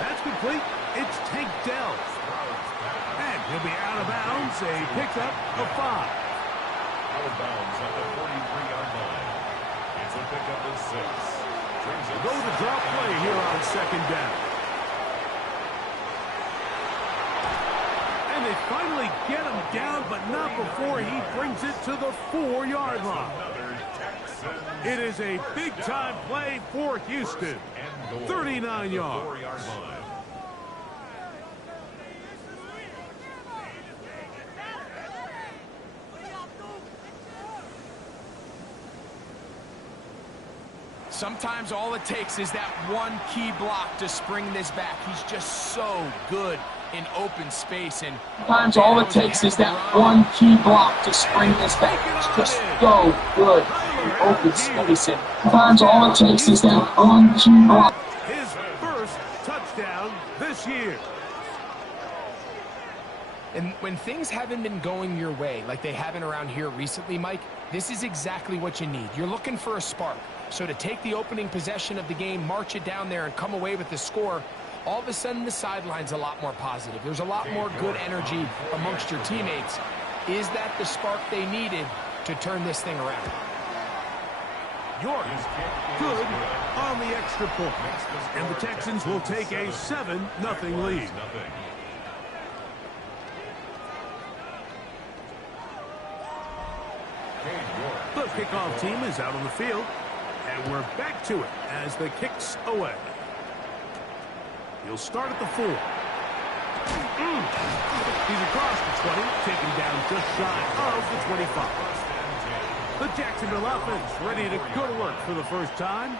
That's complete. It's Tank Dell. And he'll be out of bounds. A pickup of 5. Out of bounds at the 43-yard line. It's a pickup of 6. Go to drop play here on second down. And they finally get him down, but not before he brings it to the 4-yard line. It is a big-time play for Houston. 39 yards. Sometimes all it takes is that one key block to spring this back. He's just so good in open space. And sometimes all it takes is that one key block to spring this back. He's just so good in open space. And sometimes all it takes is that one key block. His first touchdown this year. And when things haven't been going your way, like they haven't around here recently, Mike, this is exactly what you need. You're looking for a spark. So to take the opening possession of the game, march it down there, and come away with the score, all of a sudden the sideline's a lot more positive. There's a lot more good energy amongst your teammates. Is that the spark they needed to turn this thing around? York good on the extra point. And the Texans will take a 7-0 lead. The kickoff team is out on the field. And we're back to it as the kick's away. He'll start at the 4. He's across the 20, taken down just shy of the 25. The Jacksonville offense ready to go to work for the first time.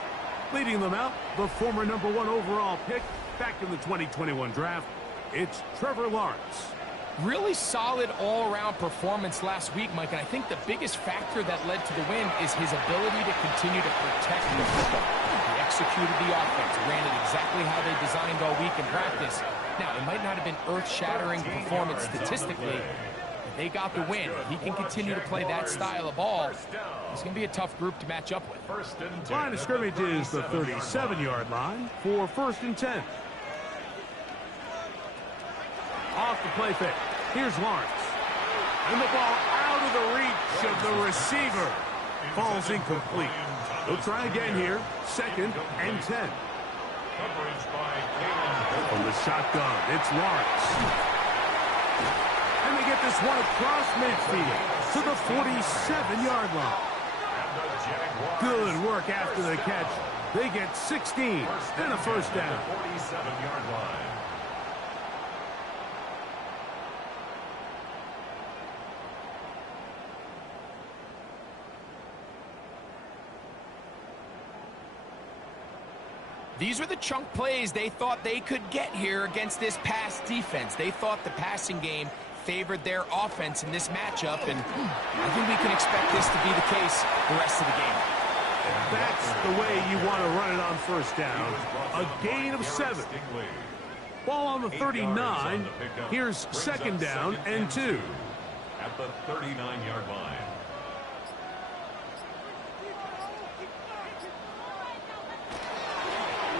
Leading them out, the former #1 overall pick back in the 2021 draft. It's Trevor Lawrence. Really solid all-around performance last week, Mike, and I think the biggest factor that led to the win is his ability to continue to protect the football. He executed the offense, ran it exactly how they designed all week in practice. Now, it might not have been earth-shattering performance statistically, but they got the win. He can continue to play that style of ball. It's going to be a tough group to match up with. Line of scrimmage is the 37-yard line for 1st and 10. Off the play fake. Here's Lawrence. And the ball out of the reach of the receiver. Falls incomplete. They'll try again here. 2nd and 10. From the shotgun, it's Lawrence. And they get this one across midfield to the 47-yard line. Good work after the catch. They get 16 and a first down. 47-yard line. These are the chunk plays they thought they could get here against this pass defense. They thought the passing game favored their offense in this matchup, and I think we can expect this to be the case the rest of the game. That's the way you want to run it on first down. A gain of 7. Ball on the 39. Here's 2nd down and 2. At the 39-yard line.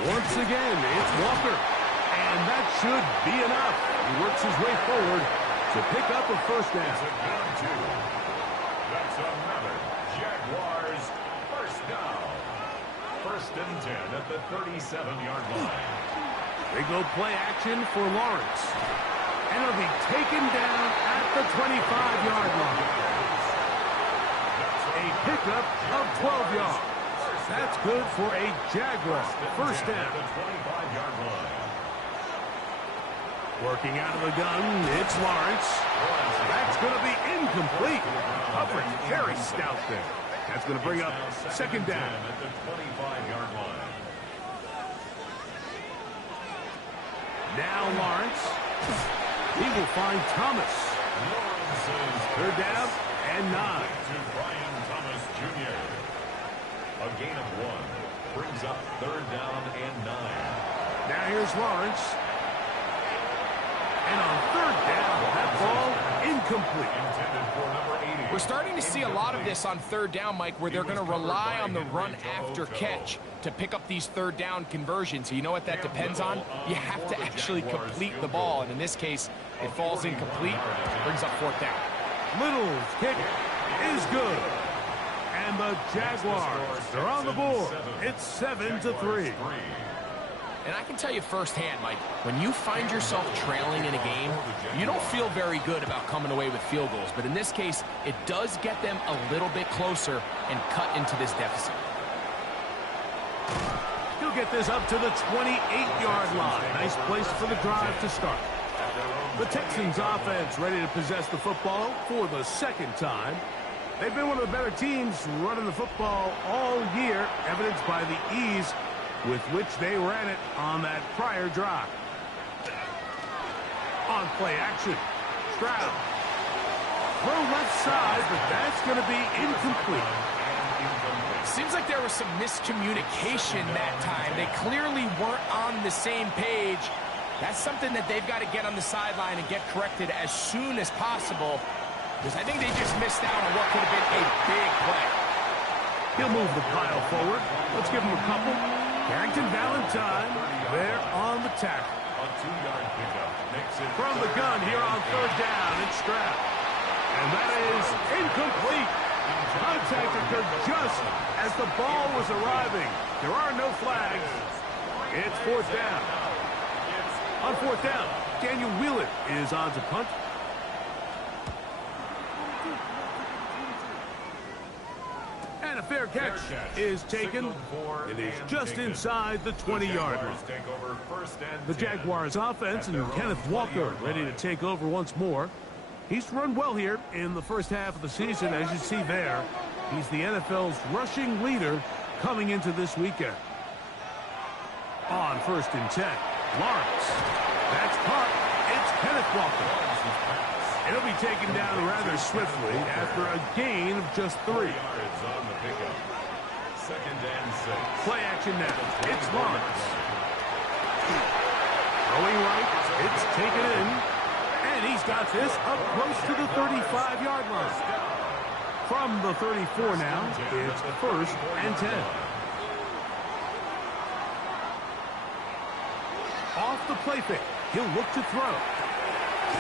Once again, it's Walker. And that should be enough. He works his way forward to pick up a first down. That's another Jaguars first down. 1st and 10 at the 37-yard line. They go play action for Lawrence. And it'll be taken down at the 25-yard line. A pickup of 12 yards. That's good for a Jaguar first down. Working out of the gun, it's Lawrence. That's going to be incomplete. Coverage very stout there. That's going to bring up 2nd down. At the 25-yard line. Now Lawrence. He will find Thomas. 3rd down and 9. To Brian Thomas Jr. A gain of 1 brings up 3rd down and 9. Now here's Lawrence. And on 3rd down, that ball incomplete. Intended for number 80. We're starting to see a lot of this on third down, Mike, where they're going to rely on the run after catch to pick up these third down conversions. So you know what that depends on? You have to actually complete the ball, and in this case, it falls incomplete, brings up fourth down. Little's kick is good. And the Jaguars are on the board. It's 7-3. And I can tell you firsthand, Mike, when you find yourself trailing in a game, you don't feel very good about coming away with field goals. But in this case, it does get them a little bit closer and cut into this deficit. He'll get this up to the 28-yard line. Nice place for the drive to start. The Texans offense ready to possess the football for the second time. They've been one of the better teams running the football all year, evidenced by the ease with which they ran it on that prior drive. On play action, Stroud. Throw left side, but that's going to be incomplete. Seems like there was some miscommunication that time. They clearly weren't on the same page. That's something that they've got to get on the sideline and get corrected as soon as possible, because I think they just missed out on what could have been a big play. He'll move the pile forward. Let's give him a couple. Carrington Valentine there on the tackle. A 2-yard pickup makes it From the gun here on third down, it's Stroud. And that is incomplete. Contact occurred just as the ball was arriving. There are no flags. It's fourth down. On fourth down, Daniel Wheeler is on to punt. And a fair catch is taken. It is just inside the 20-yard line. The Jaguars offense and Kenneth Walker ready to take over once more. He's run well here in the first half of the season, as you see there. He's the NFL's rushing leader coming into this weekend. On 1st and 10, Lawrence. That's caught. It's Kenneth Walker. He'll be taken down rather swiftly after a gain of just 3. Second and 6. Play action now. It's Lawrence. Throwing right. It's taken in. And he's got this up close to the 35-yard line. From the 34 now, it's 1st and 10. Off the play fake. He'll look to throw.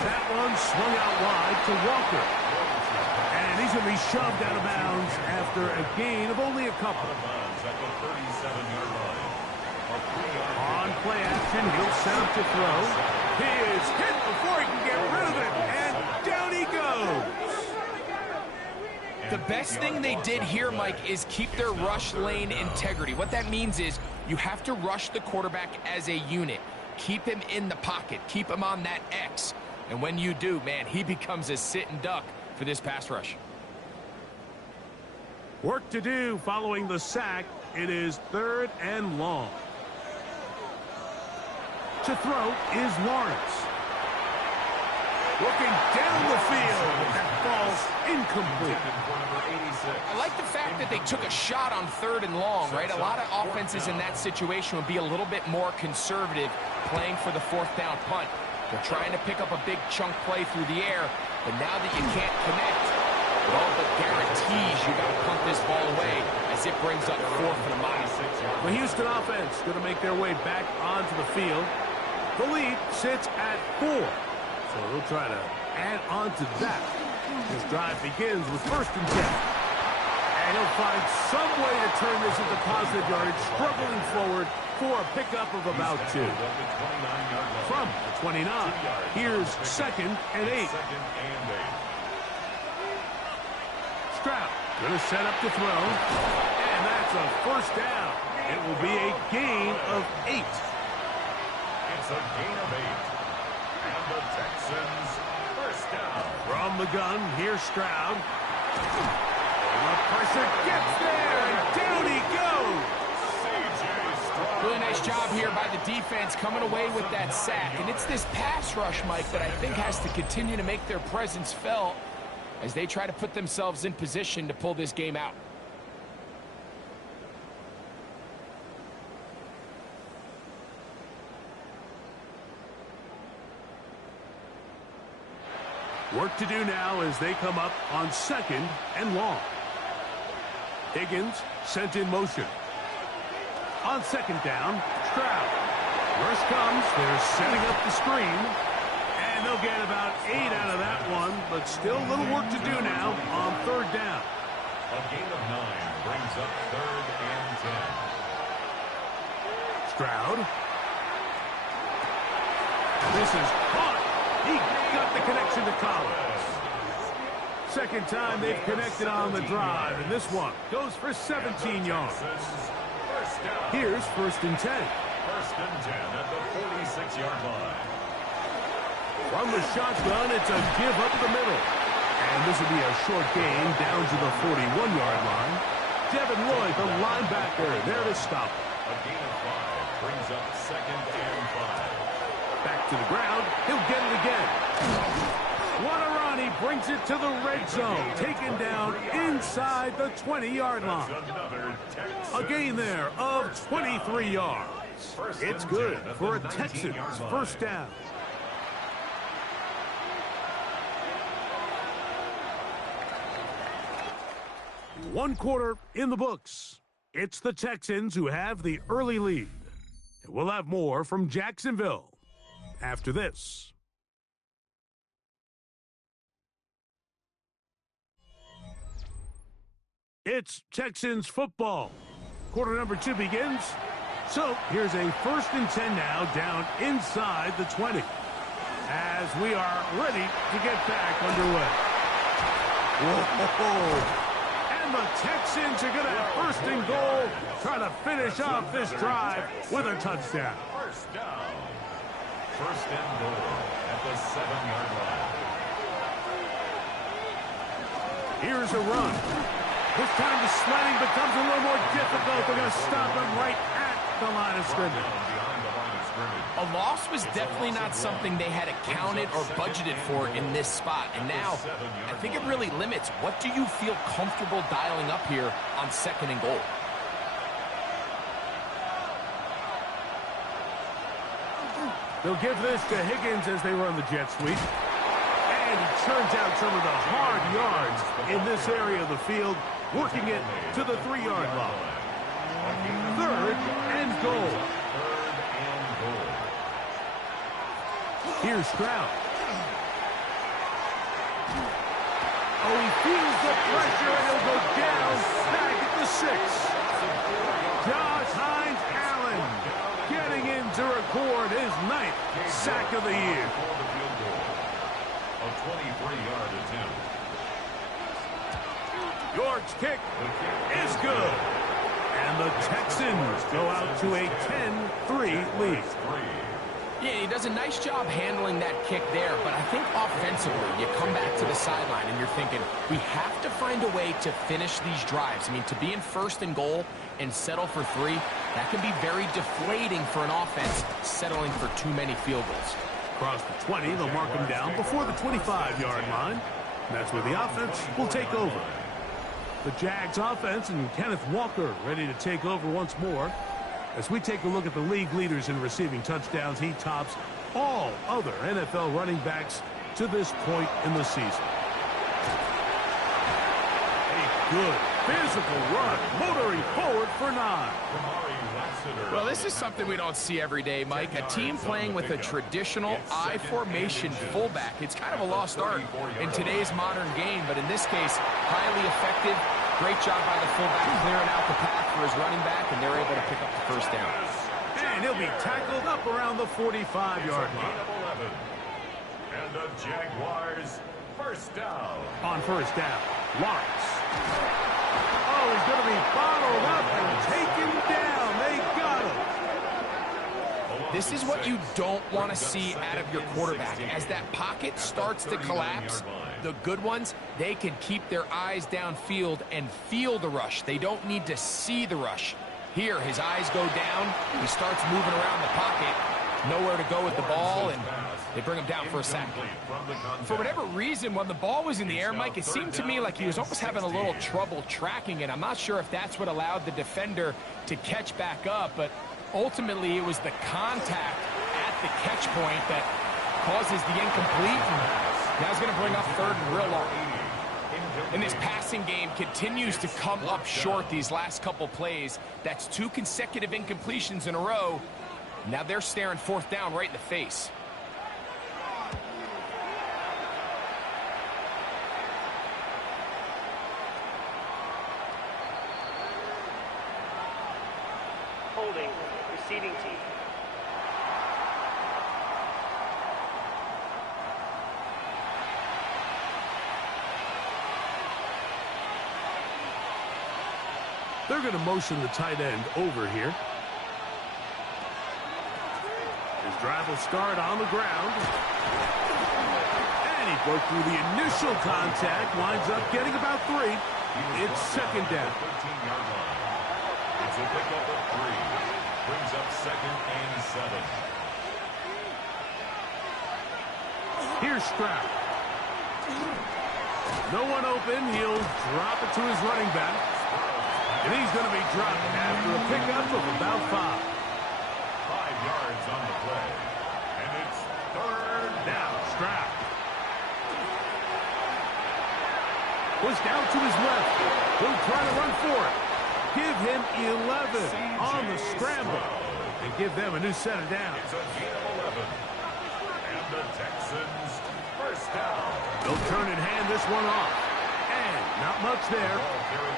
That one swung out wide to Walker. And he's going to be shoved out of bounds after a gain of only a couple. On play action, he'll set up to throw. He is hit before he can get rid of it, and down he goes. The best thing they did here, Mike, is keep their rush lane integrity. What that means is you have to rush the quarterback as a unit. Keep him in the pocket. Keep him on that X. And when you do, man, he becomes a sit and duck for this pass rush. Work to do following the sack. It is 3rd and long. To throw is Lawrence. Looking down the field. That ball's incomplete. I like the fact that they took a shot on 3rd and long, right? A lot of offenses in that situation would be a little bit more conservative playing for the 4th down punt. They're trying to pick up a big chunk play through the air, but now that you can't connect, it all but guarantees you got to punt this ball away as it brings up 4th and a mile. The Houston offense going to make their way back onto the field. The lead sits at 4. So they'll try to add on to that. This drive begins with 1st and 10. And he'll find some way to turn this into positive yardage, struggling forward for a pickup of about 2. From the 29, here's 2nd and 8. Stroud going to set up to throw. And that's a 1st down. It will be a gain of 8. It's a gain of 8. And the Texans, 1st down. From the gun, here's Stroud. The pressure gets there, and down he goes. Really nice job here by the defense coming away with that sack. And it's this pass rush, Mike, that I think has to continue to make their presence felt as they try to put themselves in position to pull this game out. Work to do now as they come up on 2nd and long. Higgins sent in motion. On 2nd down, Stroud. Rush comes. They're setting up the screen. And they'll get about 8 out of that one, but still a little work to do now on 3rd down. A gain of 9 brings up 3rd and 10. Stroud. This is caught. He got the connection to Collins. Second time they've connected on the drive, and this one goes for 17 yards. Here's 1st and 10. 1st and 10 at the 46-yard line. From the shotgun, it's a give up the middle. And this will be a short gain down to the 41-yard line. Devin Lloyd, the linebacker, there to stop. A gain of 5 brings up 2nd and 5. Back to the ground. He'll get it again. What a run. He brings it to the red zone. Taken down inside the 20-yard line. A gain there of 23 yards. It's good for a Texans 1st down. One quarter in the books. It's the Texans who have the early lead. And we'll have more from Jacksonville after this. It's Texans football. Quarter number 2 begins. So here's a 1st and 10 now down inside the 20. As we are ready to get back underway. Whoa. And the Texans are going to have 1st and goal, trying to finish off this drive with a touchdown. 1st down. 1st and goal at the 7-yard line. Here's a run. This time the sledding becomes a little more difficult. They're going to stop him right at the line of scrimmage. A loss was definitely not something they had accounted or budgeted for in this spot. And now, I think it really limits. What do you feel comfortable dialing up here on 2nd and goal? They'll give this to Higgins as they run the jet sweep. And he churns out some of the hard yards in this area of the field, working it to the 3-yard line. 3rd and goal. Here's Stroud. Oh, he feels the pressure, and he'll go down back at the 6. Josh Hines Allen getting in to record his 9th sack of the year. A 23-yard attempt. York's kick is good. And the Texans go out to a 10-3 lead. Yeah, he does a nice job handling that kick there, but I think offensively, you come back to the sideline and you're thinking, we have to find a way to finish these drives. I mean, to be in 1st and goal and settle for 3, that can be very deflating for an offense settling for too many field goals. Across the 20, they'll mark him down before the 25-yard line. And that's where the offense will take over. The Jags offense and Kenneth Walker ready to take over once more. As we take a look at the league leaders in receiving touchdowns, he tops all other NFL running backs to this point in the season. A good physical run, motoring forward for 9. Well, this is something we don't see every day, Mike. A team playing with a traditional I formation fullback. It's kind of a lost art in today's modern game, but in this case, highly effective. Great job by the fullback clearing out the path for his running back, and they're able to pick up the 1st down. And he'll be tackled up around the 45-yard line. And the Jaguars 1st down. On 1st down, Lawrence. Oh, he's going to be bottled up and taken down. They got him. This is what you don't want to see out of your quarterback. As that pocket starts to collapse, the good ones, they can keep their eyes downfield and feel the rush. They don't need to see the rush. Here, his eyes go down. He starts moving around the pocket. Nowhere to go with the ball, and they bring him down for a sack. For whatever reason, when the ball was in the air, Mike, it seemed to me like he was almost having a little trouble tracking it. I'm not sure if that's what allowed the defender to catch back up, but ultimately it was the contact at the catch point that causes the incomplete. Now he's going to bring up third and real long. And this passing game continues to come up short these last couple plays. That's 2 consecutive incompletions in a row. Now they're staring fourth down right in the face. Holding, receiving team. They're going to motion the tight end over here. His drive will start on the ground. And he broke through the initial contact, winds up getting about 3. It's second down. It's a pickup of 3. Brings up second and 7. Here's Stroud. No one open. He'll drop it to his running back. And he's going to be dropped after a pickup of about 5. 5 yards on the play. And it's third down. Stroud was down to his left. He'll try to run for it. Give him 11 on the scramble. And give them a new set of downs. It's a gain of 11. And the Texans first down. They'll turn and hand this one off. And not much there.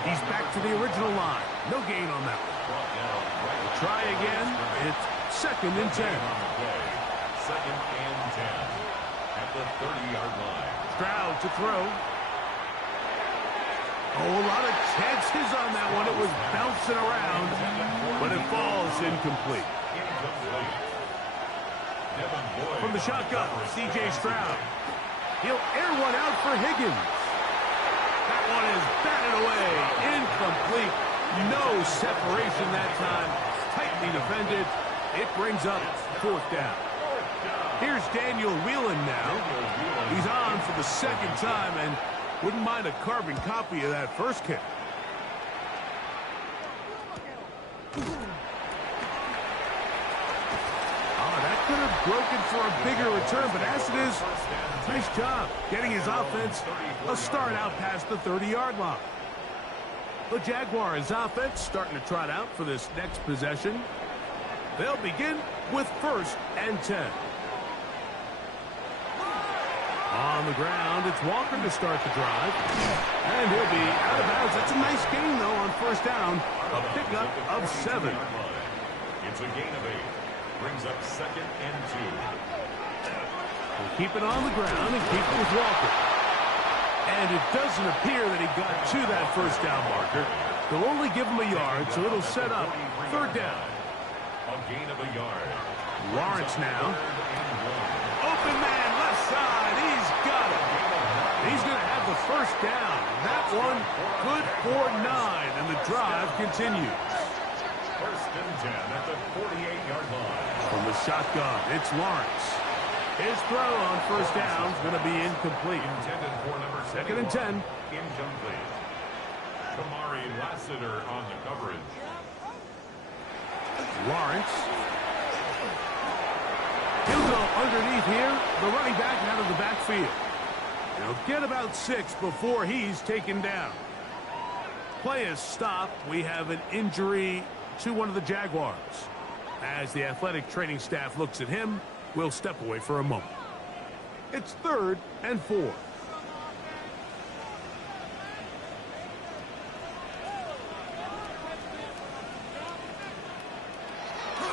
He's back to the original line. No gain on that one. We'll try again. It's second and 10. Second and 10 at the 30-yard line. Stroud to throw. Oh, a lot of chances on that one. It was bouncing around, but it falls incomplete. From the shotgun, C.J. Stroud. He'll air one out for Higgins. That one is batted away. Incomplete. No separation that time. Tightly defended. It brings up fourth down. Here's Daniel Whelan now. He's on for the second time and wouldn't mind a carbon copy of that first kick. That could have broken for a bigger return, but as it is, nice job getting his offense a start out past the 30-yard line. The Jaguars offense starting to trot out for this next possession. They'll begin with first and 10. On the ground, it's Walker to start the drive. And he'll be out of bounds. That's a nice gain, though, on first down. A pickup of 7. It's a gain of 8. Brings up second and 2. We'll keep it on the ground and keep it with Walker. And it doesn't appear that he got to that first down marker. They'll only give him a yard, so it'll set up third down. A gain of a yard. Lawrence now. Open man, left side. He's got it. He's going to have the first down. That one good for 9, and the drive continues. First and 10 at the 48-yard line. From the shotgun, it's Lawrence. His throw on first down is going to be incomplete. Intended for number 71. Second and 10. Incomplete. Kamari Lassiter on the coverage. Lawrence. He'll go underneath here. The running back out of the backfield. He'll get about 6 before he's taken down. Play is stopped. We have an injury to one of the Jaguars. As the athletic training staff looks at him, we'll step away for a moment. It's third and 4.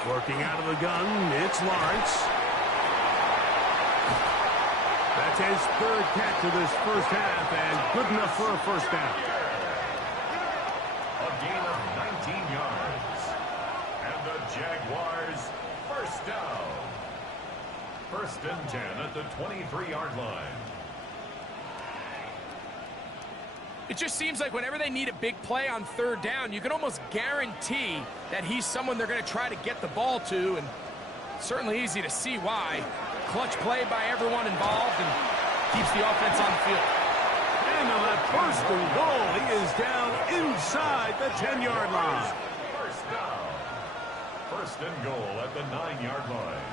Working out of the gun, it's Lawrence. That's his third catch of this first half, and good enough for a first down. A gain of 19 yards. And the Jaguars first down. First and 10 at the 23-yard line. It just seems like whenever they need a big play on third down, you can almost guarantee that he's someone they're going to try to get the ball to, and certainly easy to see why. Clutch play by everyone involved and keeps the offense on the field. And on that first and goal, he is down inside the 10-yard line. First down. First and goal at the 9-yard line.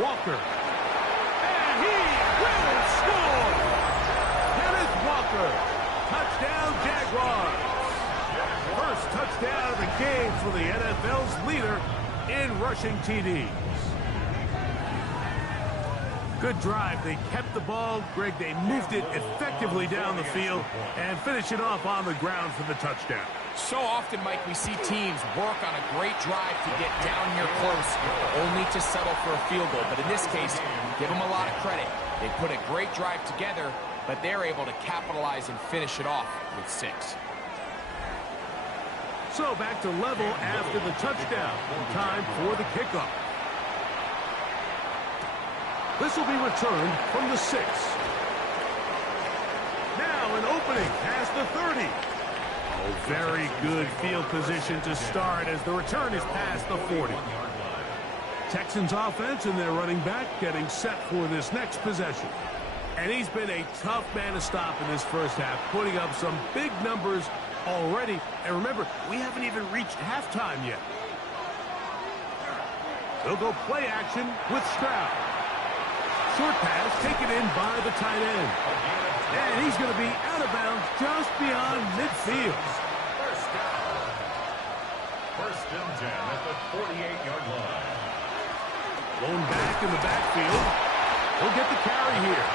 Walker. And he will score! Kenneth Walker. Touchdown, Jaguars. First touchdown of the game for the NFL's leader in rushing TDs. Good drive. They kept the ball. Greg, they moved it effectively down the field and finished it off on the ground for the touchdown. So often, Mike, we see teams work on a great drive to get down here close, only to settle for a field goal. But in this case, give them a lot of credit. They put a great drive together, but they're able to capitalize and finish it off with 6. So back to level after the touchdown. Time for the kickoff. This will be returned from the 6. Now an opening past the 30. Oh, very good field position to start as the return is past the 40. Texans offense and their running back getting set for this next possession. And he's been a tough man to stop in this first half, putting up some big numbers already. And remember, we haven't even reached halftime yet. They'll go play action with Stroud. Short pass taken in by the tight end. And he's going to be out of bounds just beyond midfield. First down. First and 10 at the 48-yard line. Blown back in the backfield. He'll get the carry here.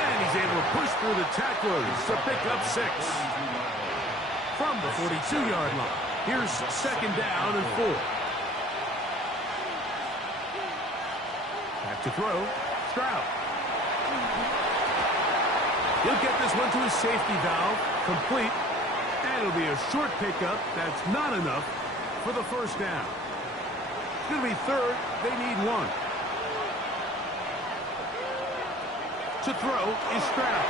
And he's able to push through the tacklers to pick up 6. From the 42-yard line. Here's second down and 4. Back to throw. Stroud. He'll get this one to his safety valve. Complete. And it'll be a short pickup. That's not enough for the first down. It's going to be third. They need 1. To throw is Stroud.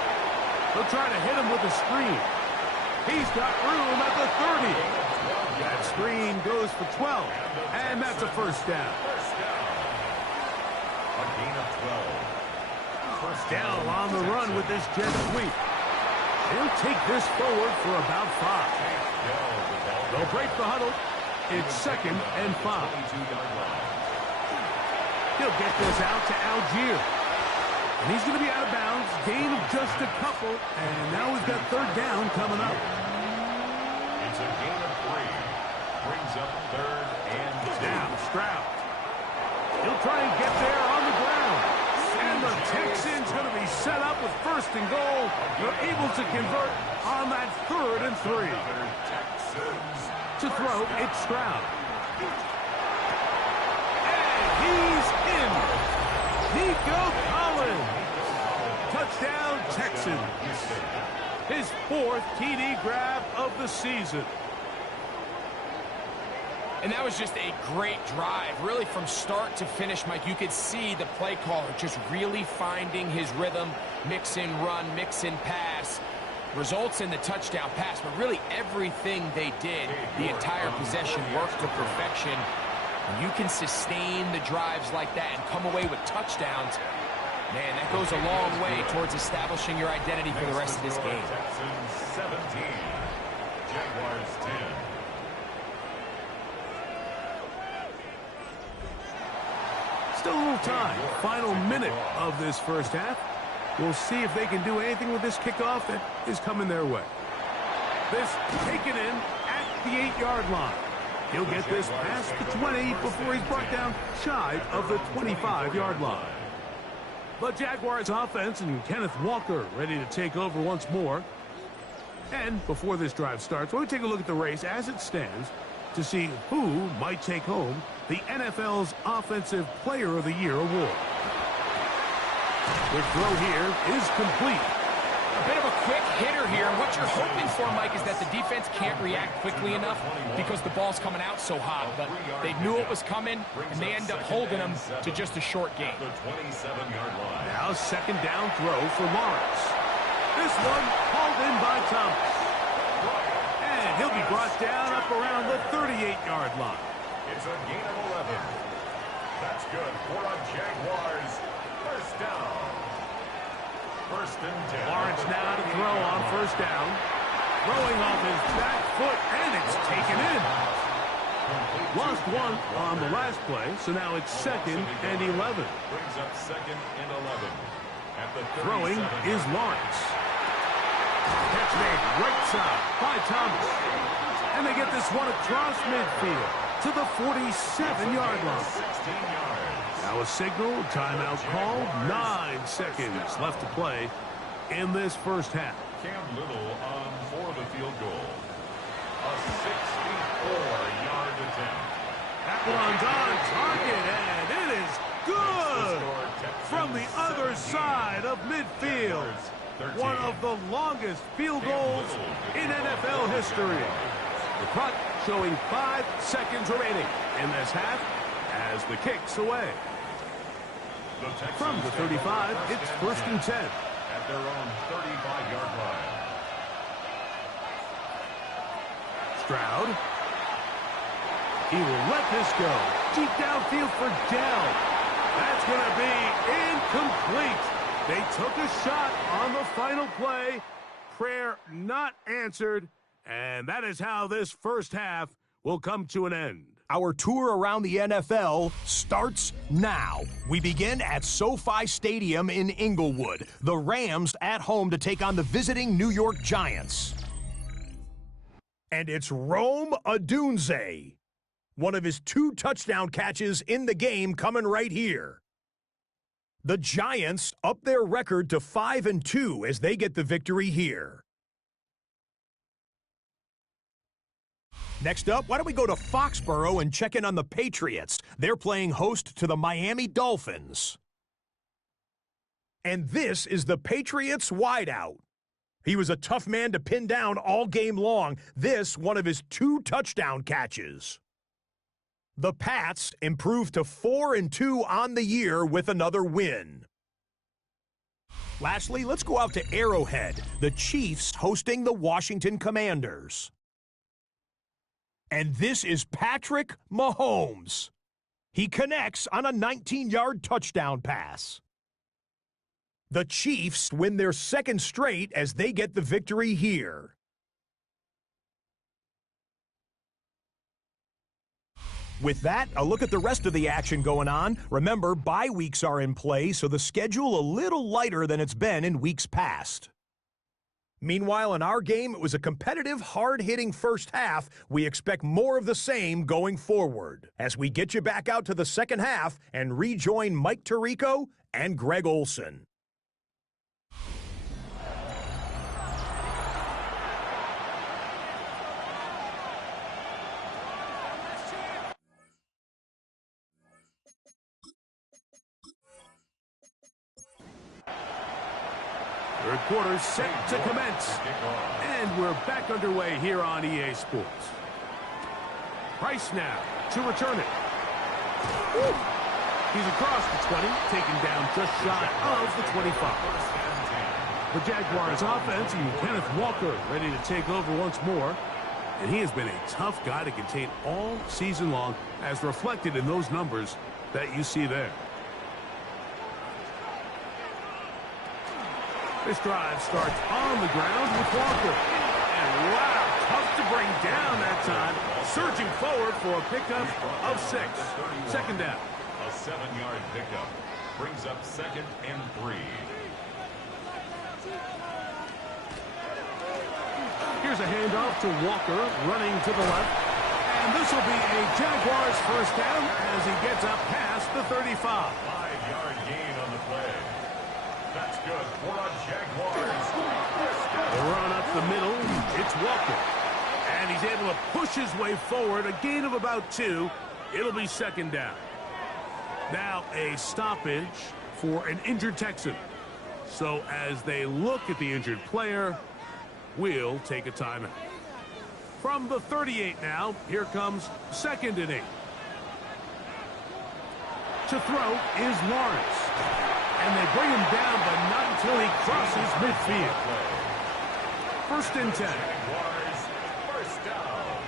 They'll try to hit him with a screen. He's got room at the 30. That screen goes for 12. And that's a first down. A gain of 12. First down on the run with this jet sweep. He'll take this forward for about 5. They'll break the huddle. It's second and 5. He'll get this out to Algier. And he's going to be out of bounds. Gain of just a couple. And now we've got third down coming up. It's a gain of 3. Brings up third and 2. Now Stroud. He'll try and get there on the ground. And the Texans going to be set up with first and goal. They're able to convert on that third and 3. To throw, it's Stroud. And he's in. Nico Collins. Touchdown, Texans. His 4th TD grab of the season. And that was just a great drive. Really, from start to finish, Mike, you could see the play caller just really finding his rhythm. Mix in run, mix in pass. Results in the touchdown pass. But really, everything they did, the entire possession, worked to perfection. When you can sustain the drives like that and come away with touchdowns, man, that goes a long way towards establishing your identity for the rest of this game. Texans 17. Jaguars 10. Still a little time. Final minute of this first half. We'll see if they can do anything with this kickoff that is coming their way. This taken in at the 8-yard line. He'll get this past the 20 before he's brought down shy of the 25-yard line. The Jaguars offense and Kenneth Walker ready to take over once more. And before this drive starts, we'll take a look at the race as it stands to see who might take home the NFL's Offensive Player of the Year award. The throw here is complete. A bit of a quick hitter here. And what you're hoping for, Mike, is that the defense can't react quickly enough because the ball's coming out so hot. But they knew it was coming, and they end up holding them to just a short gain. The 27-yard line. Now second down throw for Lawrence. This one hauled in by Thomas. And he'll be brought down up around the 38-yard line. It's a gain of 11. That's good for a Jaguars first down. First and 10. Lawrence now to throw on first down. Throwing off his back foot, and it's taken in. Lost one on the last play, so now it's 2nd and 11. Brings up 2nd and 11. At the Throwing is Lawrence. Catch made right side by Thomas. And they get this one across midfield to the 47-yard line. 16 yards. Now a signal, timeout called, 9 seconds left to play in this first half. Cam Little on for the field goal. A 64-yard attempt. That one's on target, and it is good from the other side of midfield. One of the longest field goals in NFL history. The clock showing 5 seconds remaining in this half as the kick's away. From the 35, it's 1st and 10. At their own 35-yard line. Stroud. He will let this go. Deep downfield for Dell. That's going to be incomplete. They took a shot on the final play. Prayer not answered. And that is how this first half will come to an end. Our tour around the NFL starts now. We begin at SoFi Stadium in Inglewood. The Rams at home to take on the visiting New York Giants. And it's Rome Odunze. One of his 2 touchdown catches in the game coming right here. The Giants up their record to 5-2 as they get the victory here. Next up, why don't we go to Foxborough and check in on the Patriots? They're playing host to the Miami Dolphins. And this is the Patriots wideout. He was a tough man to pin down all game long. This, one of his 2 touchdown catches. The Pats improved to 4-2 on the year with another win. Lastly, let's go out to Arrowhead. The Chiefs hosting the Washington Commanders. And this is Patrick Mahomes. He connects on a 19-yard touchdown pass. The Chiefs win their 2nd straight as they get the victory here. With that, a look at the rest of the action going on. Remember, bye weeks are in play, so the schedule a little lighter than it's been in weeks past. Meanwhile, in our game, it was a competitive, hard-hitting first half. We expect more of the same going forward as we get you back out to the second half and rejoin Mike Tirico and Greg Olson. Third quarter set to commence. And we're back underway here on EA Sports. Price now to return it. Woo. He's across the 20, taken down just shy of the 25. The Jaguars offense and Kenneth Walker ready to take over once more. And he has been a tough guy to contain all season long, as reflected in those numbers that you see there. This drive starts on the ground with Walker. And wow, tough to bring down that time. Surging forward for a pickup of 6. Second down. A 7-yard pickup brings up 2nd and 3. Here's a handoff to Walker, running to the left. And this will be a Jaguars first down as he gets up past the 35. 5-yard gain on the play. That's good for a Jaguars. The run up the middle, it's Walker. And he's able to push his way forward, a gain of about 2. It'll be second down. Now a stoppage for an injured Texan. So as they look at the injured player, we'll take a timeout. From the 38 now, here comes 2nd and 8. To throw is Lawrence. And they bring him down, but not until he crosses midfield. 1st and 10. Jaguars, first down.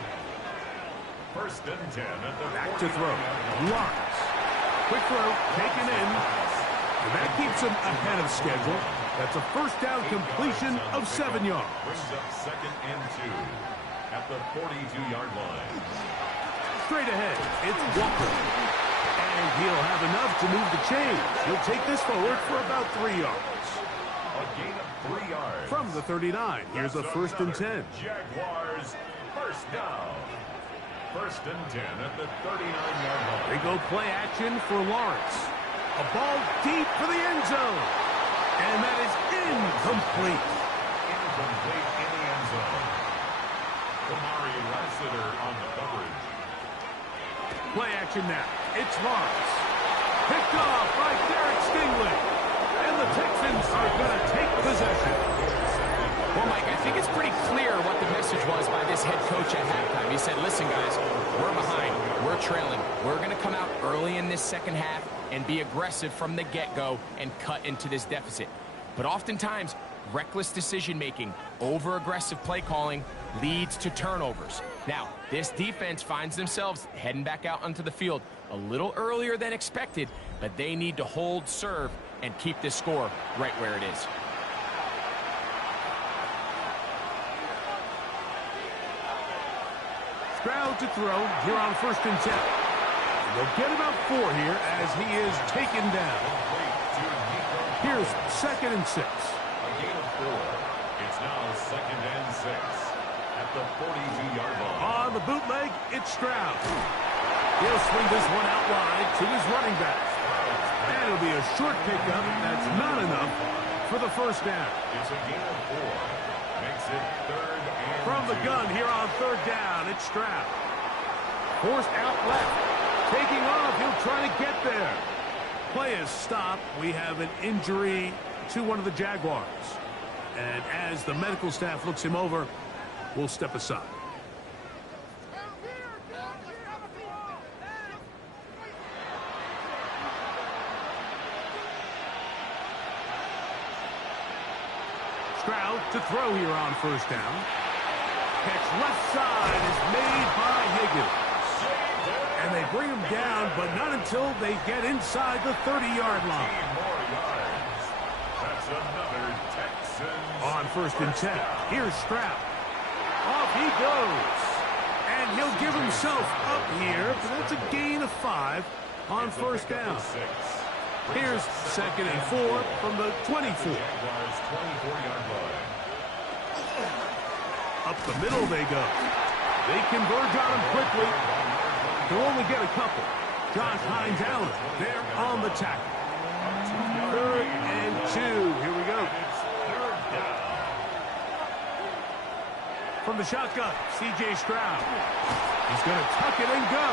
1st and 10 at the Back to throw. Lawrence. Quick throw, taken in. And that keeps him ahead of schedule. That's a first down completion of 7 yards. Brings up 2nd and 2 at the 42-yard line. Straight ahead, it's Walker. And he'll have enough to move the chains. He'll take this forward for about 3 yards. A gain of 3 yards. From the 39, here's a 1st and 10. Jaguars first down. 1st and 10 at the 39-yard line. They go play action for Lawrence. A ball deep for the end zone. And that is incomplete. Incomplete in the end zone. Kamari Lassiter on the coverage. Play action now. It's Lawrence. Picked off by Derek Stingley. And the Texans are going to take possession. Well, Mike, I think it's pretty clear what the message was by this head coach at halftime. He said, listen, guys, we're behind. We're trailing. We're going to come out early in this second half and be aggressive from the get-go and cut into this deficit. But oftentimes, reckless decision-making, over-aggressive play calling leads to turnovers. Now, this defense finds themselves heading back out onto the field a little earlier than expected, but they need to hold serve and keep this score right where it is. Stroud to throw here on 1st and 10. They'll get about 4 here as he is taken down. Here's 2nd and 6. A gain of 4. It's now 2nd and 6 at the 42-yard line. On the bootleg, it's Stroud. He'll swing this one out wide to his running back. And it'll be a short pickup. That's not enough for the 1st down. It's a gain of 4. Makes it 3rd and From the 2. gun here on 3rd down, it's Stroud. Forced out left. Taking off, he'll try to get there. Play is stopped. We have an injury to one of the Jaguars. And as the medical staff looks him over, we'll step aside. Stroud to throw here on 1st down. Catch left side is made by Higgins. And they bring him down, but not until they get inside the 30-yard line. 15 more yards. That's another Texans. On 1st and 10, here's Stroud. Off he goes. And he'll give himself up here, but that's a gain of 5 on 1st down. Here's 2nd and 4 from the 24. Jaguars 24-yard line. Up the middle they go. They converge on him quickly. They'll only get a couple. Josh Hines Allen there on the tackle. 3rd and 2. Here we go. It's 3rd down. From the shotgun, C.J. Stroud. He's going to tuck it and go.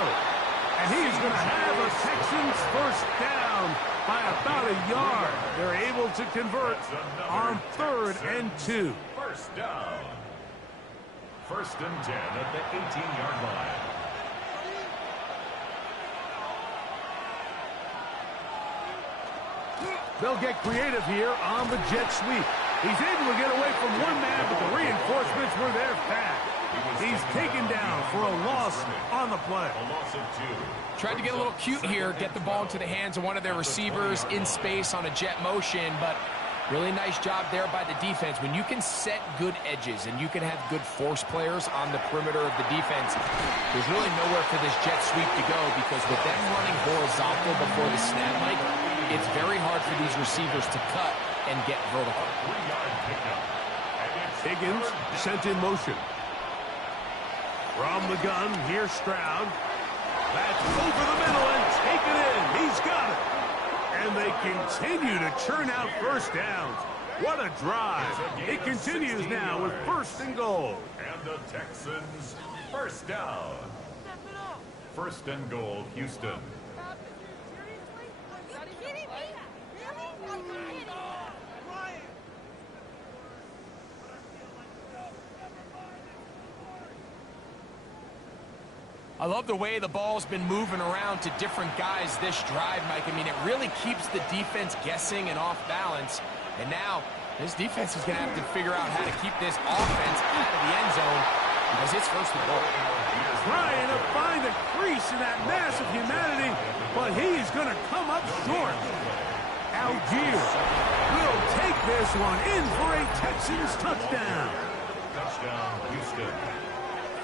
And he's going to have a Texans 1st down by about a yard. They're able to convert on 3rd and 2. 1st down. 1st and 10 at the 18-yard line. They'll get creative here on the jet sweep. He's able to get away from one man, but the reinforcements were there fast. He's taken down for a loss on the play. A loss of 2. Tried to get a little cute here, get the ball into the hands of one of their receivers in space on a jet motion, but really nice job there by the defense. When you can set good edges and you can have good force players on the perimeter of the defense, there's really nowhere for this jet sweep to go, because with them running horizontal before the snap, Mike, it's very hard for these receivers to cut and get vertical. 3-yard pickup. And it's Higgins sent in motion. From the gun, here's Stroud. That's over the middle and taken in. He's got it. And they continue to churn out 1st downs. What a drive. It continues now with 1st and goal. And the Texans 1st down. 1st and goal, Houston. I love the way the ball's been moving around to different guys this drive, Mike. I mean, it really keeps the defense guessing and off balance. And now, this defense is going to have to figure out how to keep this offense out of the end zone, because it's 1st and goal. Trying to find a crease in that mass of humanity, but he's going to come up short. Algier will take this one in for a Texans touchdown. Touchdown, Houston.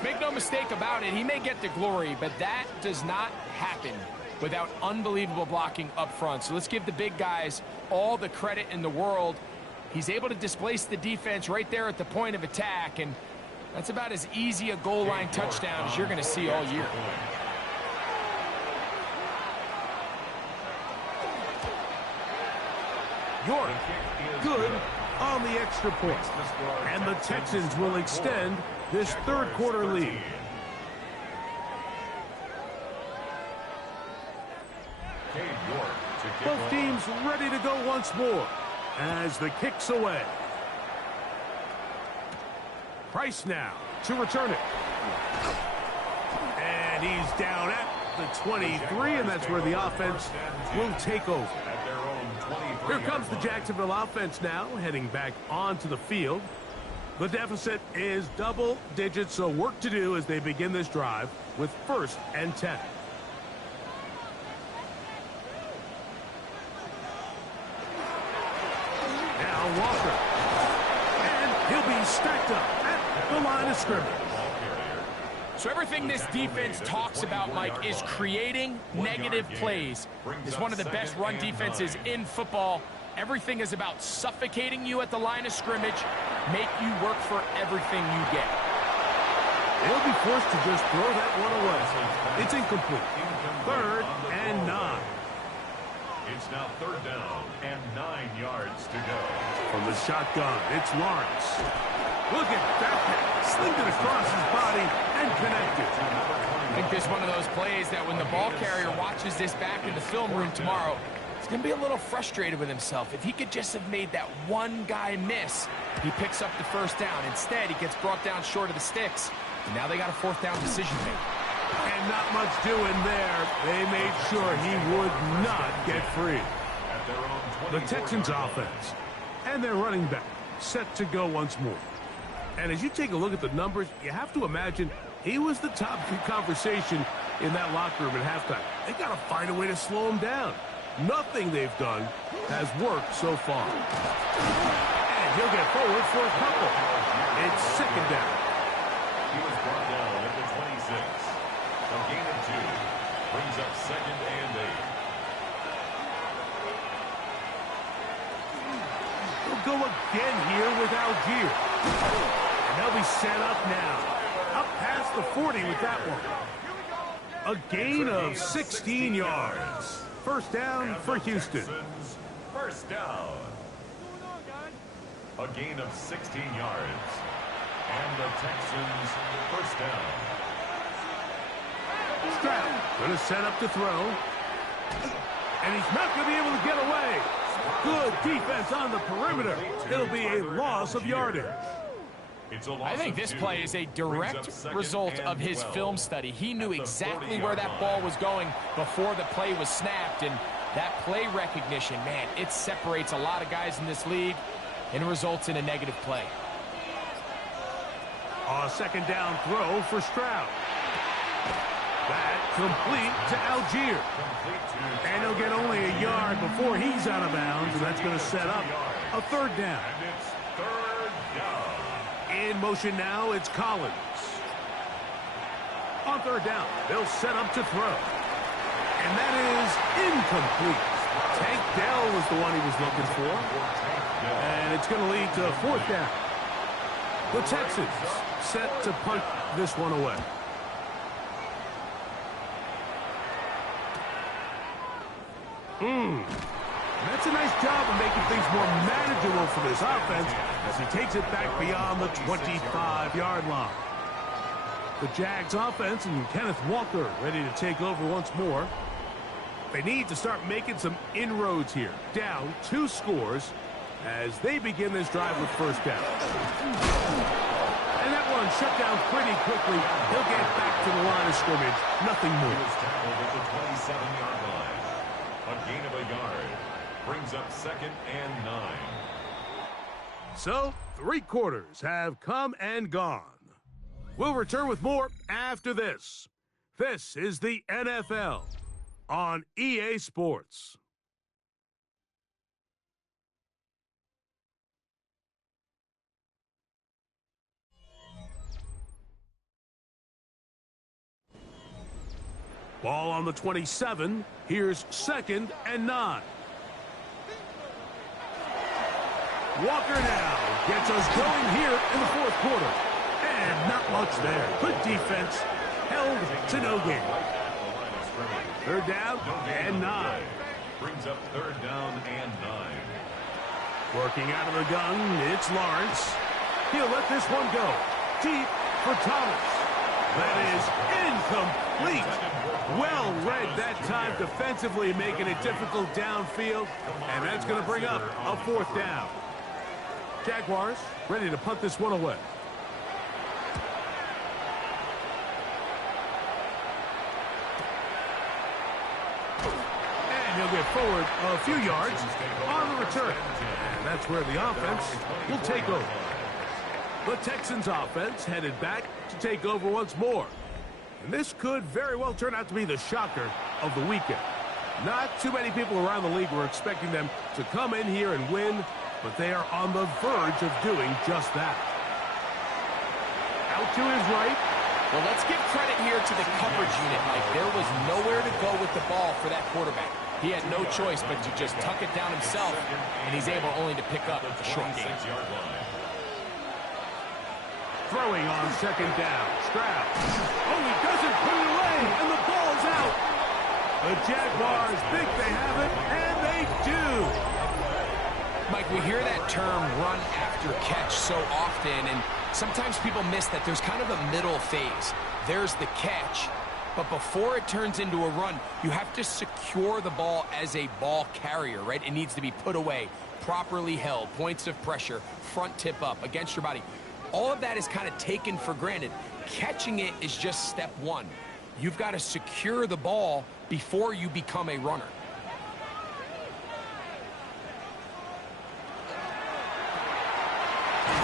Make no mistake about it, he may get the glory, but that does not happen without unbelievable blocking up front. So let's give the big guys all the credit in the world. He's able to displace the defense right there at the point of attack, and that's about as easy a goal line touchdown as you're going to see all year. York, good on the extra point. And the Texans will extend this third quarter lead. Both teams ready to go once more as the kick's away. Price now to return it. And he's down at the 23, and that's where the offense will take over. Here comes the Jacksonville offense now, heading back onto the field. The deficit is double digits, so work to do as they begin this drive with 1st and 10. Now Walker. And he'll be stacked up at the line of scrimmage. So everything this defense talks about, Mike, is creating negative plays. It's one of the best run defenses in football. Everything is about suffocating you at the line of scrimmage, make you work for everything you get. They'll be forced to just throw that one away. It's incomplete. 3rd and 9. It's now 3rd down and 9 yards to go. From the shotgun, it's Lawrence. Look at that pass. Slinged it across his body and connected. I think this is one of those plays that when the ball carrier watches this back in the film room tomorrow, he's going to be a little frustrated with himself. If he could just have made that one guy miss, he picks up the 1st down. Instead, he gets brought down short of the sticks. And now they got a 4th down decision to make. And not much doing there. They made sure he would not get free. The Texans offense and their running back set to go once more. And as you take a look at the numbers, you have to imagine he was the topic of conversation in that locker room at halftime. They got to find a way to slow him down. Nothing they've done has worked so far. And he'll get forward for a couple. It's 2nd down. He was brought down at the 26. A gain of 2 brings up 2nd and 8. He'll go again here with Algier. And they'll be set up now. Up past the 40 with that one. A gain of 16 yards. 1st down for Houston. 1st down. A gain of 16 yards. And the Texans 1st down. Stroud going to set up to throw. And he's not going to be able to get away. Good defense on the perimeter. It'll be a loss of yardage. I think this play is a direct result of his film study. He knew exactly where that ball was going before the play was snapped, and that play recognition, man, it separates a lot of guys in this league, and it results in a negative play. A 2nd down throw for Stroud. That complete to Algier. And he'll get only a yard before he's out of bounds, and that's going to set up a 3rd down. And it's 3rd down. In motion now, it's Collins. On 3rd down, they'll set up to throw. And that is incomplete. Tank Dell was the one he was looking for. And it's going to lead to 4th down. The Texans set to punt this one away. That's a nice job of making things more manageable for this offense as he takes it back beyond the 25-yard line. The Jags offense and Kenneth Walker ready to take over once more. They need to start making some inroads here. Down 2 scores as they begin this drive with 1st down. And that one shut down pretty quickly. He'll get back to the line of scrimmage. Nothing more. He was tackled at the 27-yard line. A gain of a yard brings up 2nd and 9. So, 3 quarters have come and gone. We'll return with more after this. This is the NFL on EA Sports. Ball on the 27. Here's 2nd and 9. Walker now gets us going here in the 4th quarter. And not much there. Good defense. Held to no gain. 3rd down and 9. Brings up 3rd down and 9. Working out of the gun, it's Lawrence. He'll let this one go. Deep for Thomas. That is incomplete. Well read that time defensively, making it difficult downfield. And that's going to bring up a 4th down. Jaguars ready to punt this one away. And he'll get forward a few yards on the return. And that's where the offense will take over. The Texans offense headed back to take over once more. And this could very well turn out to be the shocker of the weekend. Not too many people around the league were expecting them to come in here and win, but they are on the verge of doing just that. Out to his right. Well, let's give credit here to the coverage unit, Mike. There was nowhere to go with the ball for that quarterback. He had no choice but to just tuck it down himself, and he's able only to pick up a short gain. Throwing on 2nd down. Stroud. Oh, he doesn't put it away, and the ball's out. The Jaguars think they have it, and they do. Mike, we hear that term run after catch so often, and sometimes people miss that there's kind of a middle phase. There's the catch, but before it turns into a run, you have to secure the ball as a ball carrier, right? It needs to be put away, properly held, points of pressure, front tip up against your body. All of that is kind of taken for granted. Catching it is just step one. You've got to secure the ball before you become a runner.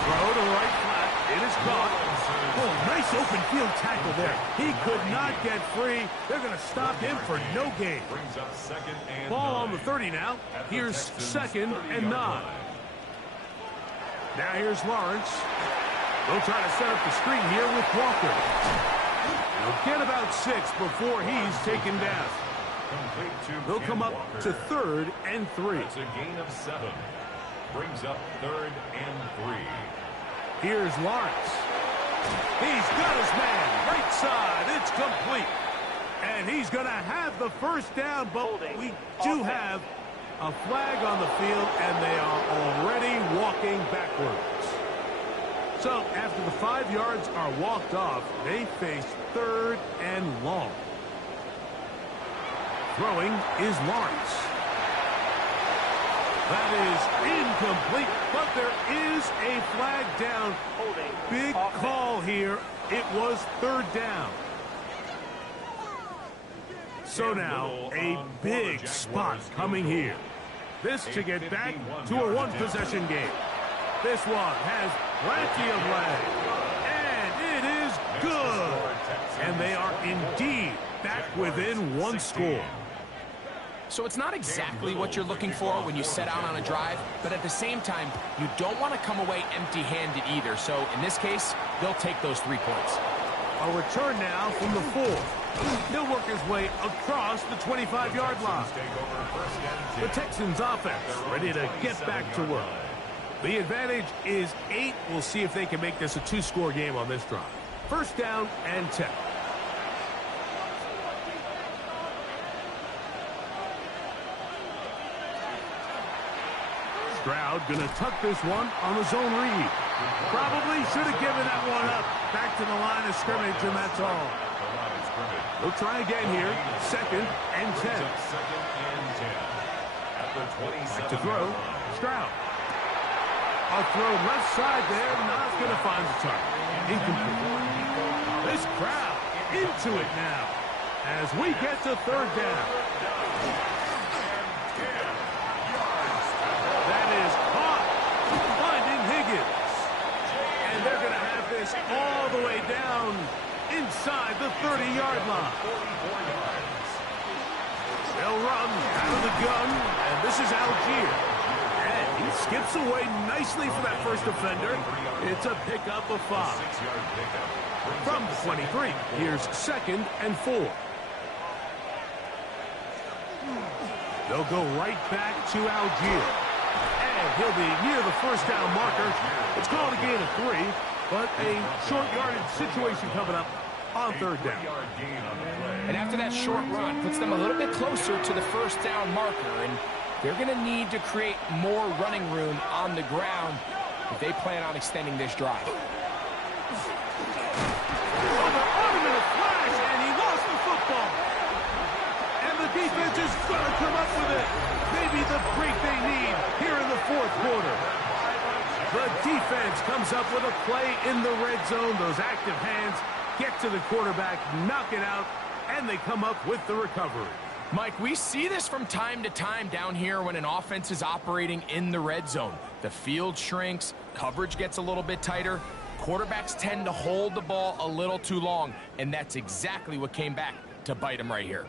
Throw to right flat. It is caught. Oh, nice open field tackle there. He could not get free. They're going to stop him for no gain. Brings up 2nd and Ball 9. on the 30 now. Here's 2nd and 9. Now here's Lawrence. They'll try to set up the screen here with Walker. They'll get about 6 before he's taken down. They'll come up to 3rd and 3. It's a gain of 7. Brings up 3rd and 3. Here's Lawrence. He's got his man. Right side. It's complete. And he's going to have the 1st down, but we do have a flag on the field, and they are already walking backwards. So after the 5 yards are walked off, they face 3rd and long. Throwing is Lawrence. That is incomplete, but there is a flag down. Big call here. It was 3rd down. So now a big spot coming here. This to get back to a 1-possession game. This one has plenty of leg. And it is good. And they are indeed back within 1 score. So it's not exactly what you're looking for when you set out on a drive, but at the same time, you don't want to come away empty-handed either. So in this case, they'll take those 3 points. A return now from the 4. He'll work his way across the 25-yard line. The Texans offense ready to get back to work. The advantage is 8. We'll see if they can make this a 2-score game on this drive. 1st down and 10. Stroud gonna tuck this one on the zone read. Probably should have given that one up. Back to the line of scrimmage, and that's all. We'll try again here. 2nd and 10. Back to throw. Stroud. A throw left side there. Not going to find the target. Incomplete. This crowd into it now as we get to 3rd down. That is caught. Finding Higgins. And they're going to have this all the way down inside the 30-yard line. They'll run out of the gun, and this is Algier. And he skips away nicely for that first defender. It's a pickup of 5. From the 23, here's 2nd and 4. They'll go right back to Algier. And he'll be near the first down marker. It's called a gain of 3, but a short yardage situation coming up on third down. And after that short run, puts them a little bit closer to the first down marker. And they're going to need to create more running room on the ground if they plan on extending this drive. Defense is going to come up with it. Maybe the break they need here in the fourth quarter. The defense comes up with a play in the red zone. Those active hands get to the quarterback, knock it out, and they come up with the recovery. Mike, we see this from time to time down here when an offense is operating in the red zone. The field shrinks, coverage gets a little bit tighter. Quarterbacks tend to hold the ball a little too long, and that's exactly what came back to bite them right here.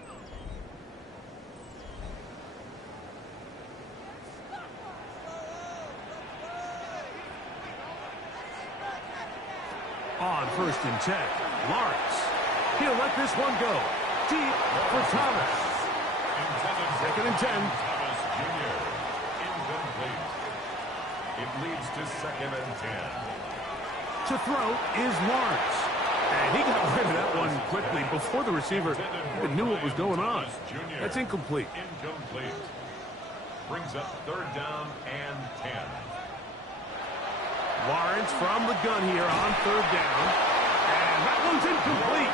On 1st and 10, Lawrence. He'll let this one go. Deep for Thomas. 2nd and 10. Thomas Jr. Incomplete. It leads to 2nd and 10. To throw is Lawrence. And he got rid of that one quickly before the receiver even knew what was going on. That's incomplete. Incomplete. Brings up 3rd down and 10. Lawrence from the gun here on 3rd down. And that one's incomplete.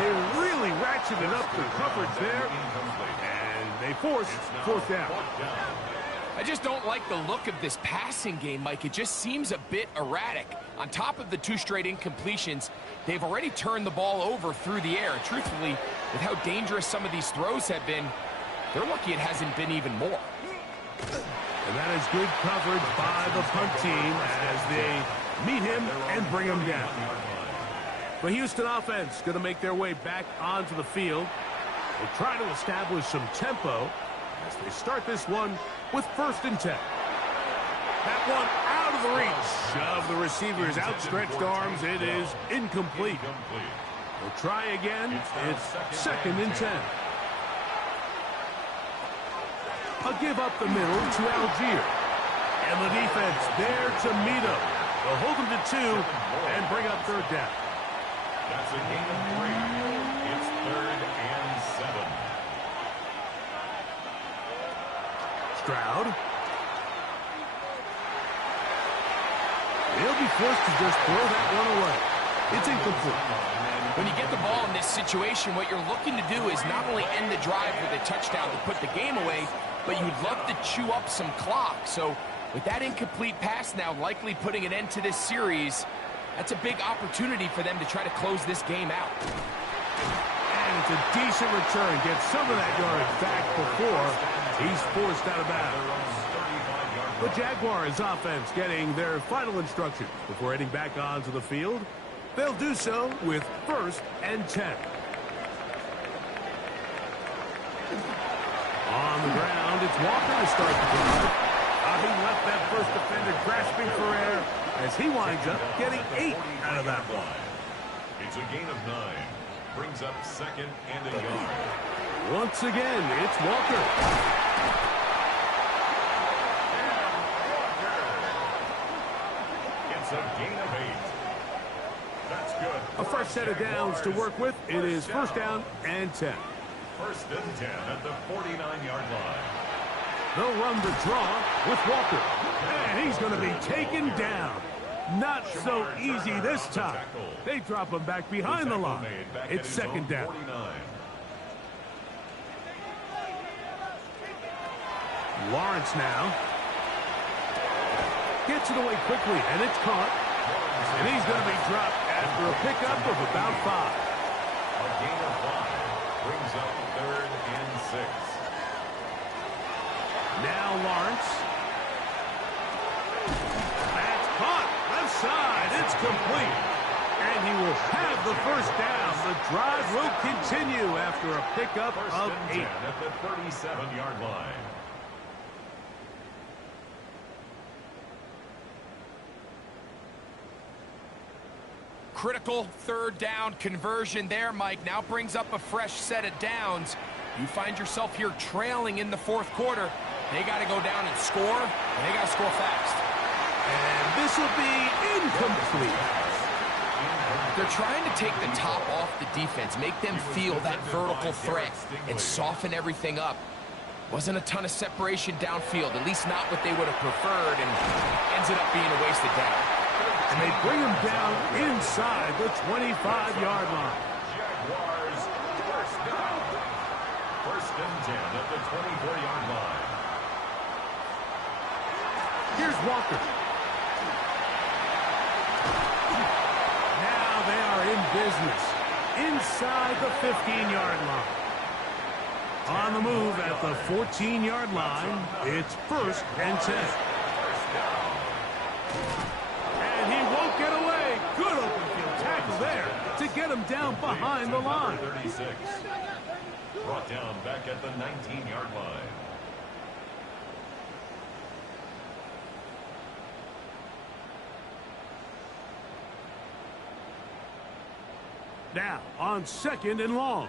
They really ratcheted up the coverage there. And they force 4th down. I just don't like the look of this passing game, Mike. It just seems a bit erratic. On top of the 2 straight incompletions, they've already turned the ball over through the air. And truthfully, with how dangerous some of these throws have been, they're lucky it hasn't been even more. And that is good coverage by the punt team as they meet him and bring him down. The Houston offense going to make their way back onto the field. They try to establish some tempo as they start this one with 1st and 10. That one out of the reach of the receiver's outstretched arms. It is incomplete. They'll try again. It's 2nd and 10. A give up the middle to Algier. And the defense there to meet him. They'll hold him to 2 and bring up 3rd down. That's a gain of 3. It's 3rd and 7. Stroud. He'll be forced to just throw that one away. It's incomplete. When you get the ball in this situation, what you're looking to do is not only end the drive with a touchdown to put the game away, but you'd love to chew up some clock. So with that incomplete pass now likely putting an end to this series, that's a big opportunity for them to try to close this game out. And it's a decent return. Gets some of that yardage back before he's forced out of bounds. The Jaguars offense getting their final instructions before heading back onto the field. They'll do so with 1st and 10. On the ground, it's Walker to start the drive. He left that first defender grasping for air as he winds up getting 8 out of that one. It's a gain of 9. Brings up 2nd and a yard. Once again, it's Walker. It's a gain of 8. That's good. A fresh set of downs to work with. It is 1st down and 10. 1st and 10 at the 49-yard line. They'll run the draw with Walker. And he's going to be taken down. Not so easy this time. They drop him back behind the line. It's 2nd down. Lawrence now. Gets it away quickly, and it's caught. And he's going to be dropped after a pickup of about 5. A gain of 5 brings up 3rd and 6. Now Lawrence. That's caught. Left side. It's complete. And he will have the 1st down. The drive will continue after a pickup of 8. At the 37-yard line. Critical 3rd down conversion there, Mike. Now brings up a fresh set of downs. You find yourself here trailing in the fourth quarter. They got to go down and score, and they got to score fast. And this will be incomplete. They're trying to take the top off the defense, make them feel that vertical threat, and soften everything up. Wasn't a ton of separation downfield, at least not what they would have preferred, and ended up being a wasted down. And they bring him down inside the 25-yard line. Jaguars first down. First and 10 at the 24-yard line. Here's Walker. Now they are in business inside the 15-yard line. On the move at the 14-yard line, it's first and 10. And he won't get away. Good open field tackle there to get him down behind the line. 36. Brought down back at the 19-yard line. Now on second and long.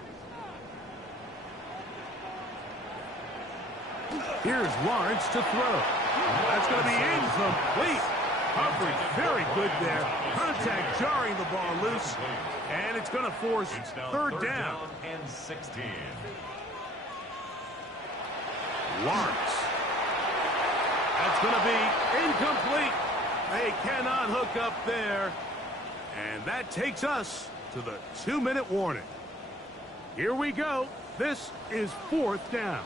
Here's Lawrence to throw. That's going to be incomplete. Coverage very good there. Contact jarring the ball loose. And it's going to force third down. And 16. Lawrence. That's going to be incomplete. They cannot hook up there. And that takes us to the 2-minute warning. Here we go. This is fourth down.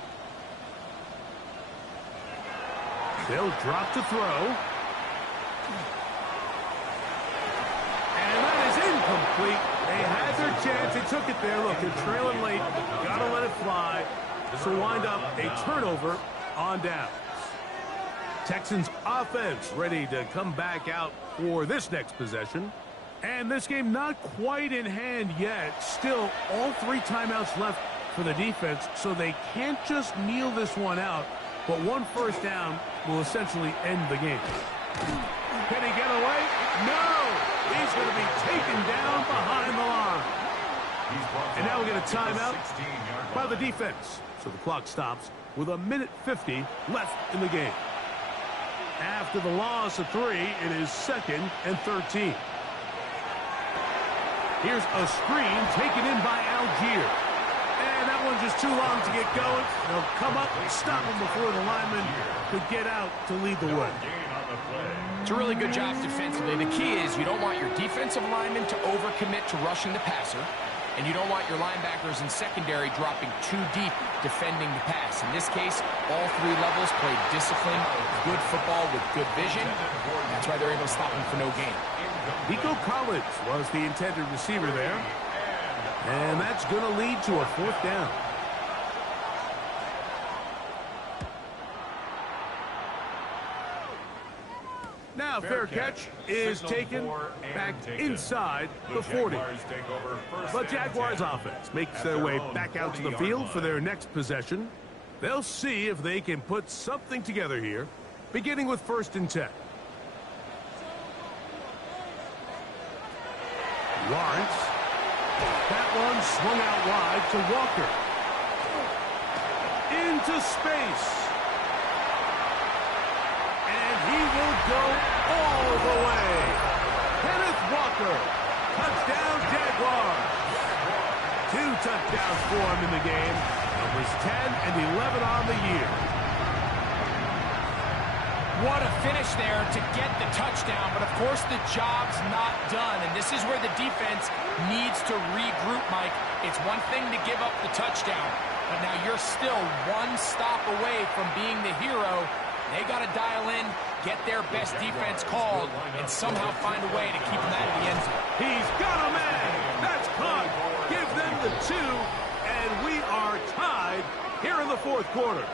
They'll drop to throw. And that is incomplete. They had their chance. They took it there. Look, they're trailing late. Got to let it fly. This will wind up a turnover on downs. Texans offense ready to come back out for this next possession. And this game not quite in hand yet. Still, all 3 timeouts left for the defense, so they can't just kneel this one out. But one first down will essentially end the game. Can he get away? No! He's going to be taken down behind the line. And now we get a timeout by the defense. So the clock stops with 1:50 left in the game. After the loss of 3, it is 2nd and 13. Here's a screen taken in by Algier. And that one's just too long to get going. They'll come up and stop him before the lineman could get out to lead the way. It's a really good job defensively. The key is you don't want your defensive lineman to overcommit to rushing the passer, and you don't want your linebackers in secondary dropping too deep defending the pass. In this case, all 3 levels played disciplined, good football with good vision. That's why they're able to stop him for no gain. Nico Collins was the intended receiver there. And that's going to lead to a fourth down. Now fair catch is taken back inside the 40. The Jaguars offense makes their way back out to the field for their next possession. They'll see if they can put something together here, beginning with 1st and 10. Lawrence. That one swung out wide to Walker. Into space. And he will go all the way. Kenneth Walker. Touchdown, Jaguars. 2 touchdowns for him in the game. Numbers 10 and 11 on the year. What a finish there to get the touchdown, but of course the job's not done, and this is where the defense needs to regroup, Mike. It's one thing to give up the touchdown, but now you're still one stop away from being the hero. They got to dial in, get their best defense called, and somehow find a way to keep them out of the end zone. He's got a man. That's caught. Give them the 2, and we are tied here in the fourth quarter.